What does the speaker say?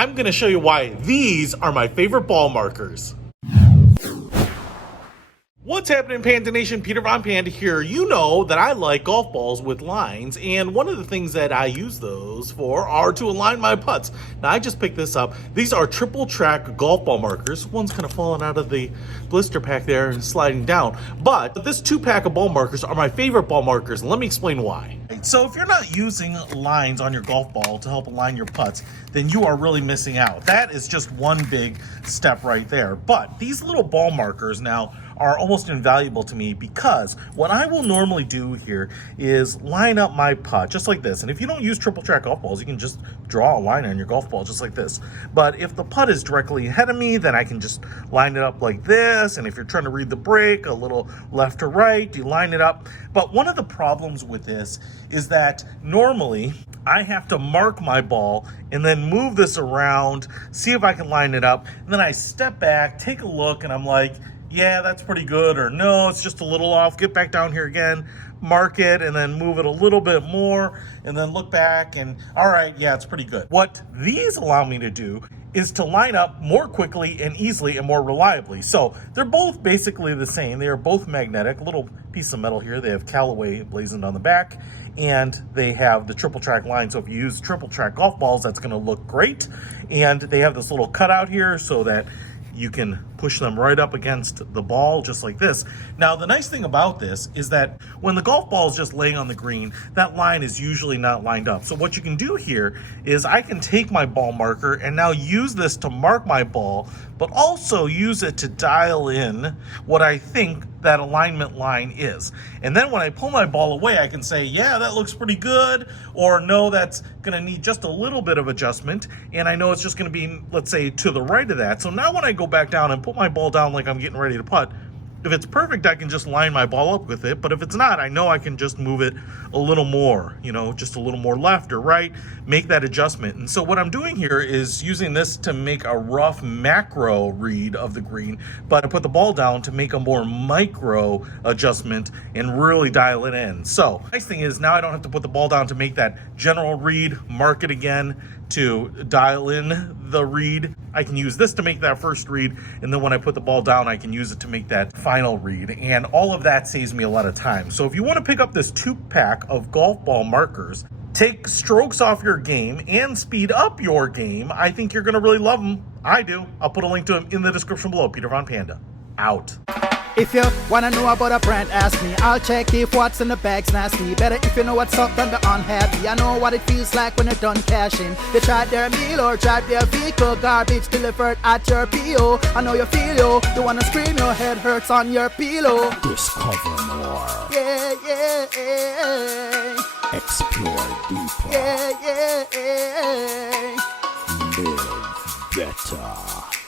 I'm going to show you why these are my favorite ball markers. What's happening, Panda Nation? Peter Von Panda here. You know that I like golf balls with lines, and one of the things that I use those for are to align my putts. Now, I just picked this up. These are triple track golf ball markers. One's kind of falling out of the blister pack there and sliding down. But this 2-pack of ball markers are my favorite ball markers, and let me explain why. So if you're not using lines on your golf ball to help align your putts, then you are really missing out. That is just one big step right there. But these little ball markers now are almost invaluable to me, because what I will normally do here is line up my putt just like this. And if you don't use triple track golf balls, you can just draw a line on your golf ball just like this. But if the putt is directly ahead of me, then I can just line it up like this. And if you're trying to read the break, a little left to right, you line it up. But one of the problems with this is that normally I have to mark my ball and then move this around, see if I can line it up. And then I step back, take a look, and I'm like, yeah, that's pretty good, or no, it's just a little off. Get back down here again, mark it, and then move it a little bit more, and then look back, and all right, yeah, it's pretty good. What these allow me to do is to line up more quickly and easily and more reliably. So they're both basically the same. They are both magnetic. A little piece of metal here. They have Callaway blazoned on the back, and they have the triple track line. So if you use triple track golf balls, that's going to look great. And they have this little cutout here so that you can push them right up against the ball just like this. Now, the nice thing about this is that when the golf ball is just laying on the green, that line is usually not lined up. So what you can do here is I can take my ball marker and now use this to mark my ball, but also use it to dial in what I think that alignment line is. And then when I pull my ball away, I can say, yeah, that looks pretty good, or no, that's gonna need just a little bit of adjustment, and I know it's just gonna be, let's say, to the right of that. So now when I go back down and put my ball down like I'm getting ready to putt, if it's perfect, I can just line my ball up with it. But if it's not, I know I can just move it a little more, just a little more left or right, make that adjustment. And so what I'm doing here is using this to make a rough macro read of the green, but I put the ball down to make a more micro adjustment and really dial it in. So nice thing is now I don't have to put the ball down to make that general read, mark it again to dial in the read. I can use this to make that first read, and then when I put the ball down, I can use it to make that final read, and all of that saves me a lot of time. So if you want to pick up this 2-pack of golf ball markers, take strokes off your game and speed up your game, I think you're going to really love them. I do. I'll put a link to them in the description below. Peter Von Panda, out. If you wanna know about a brand, ask me. I'll check if what's in the bag's nasty. Better if you know what's up than the unhappy. I know what it feels like when you're done cashing. They tried their meal or drive their vehicle, garbage delivered at your PO. I know you feel yo. You wanna scream, your head hurts on your pillow. Discover more. Yeah, yeah, yeah. Explore deeper. Yeah, yeah, yeah. Live better.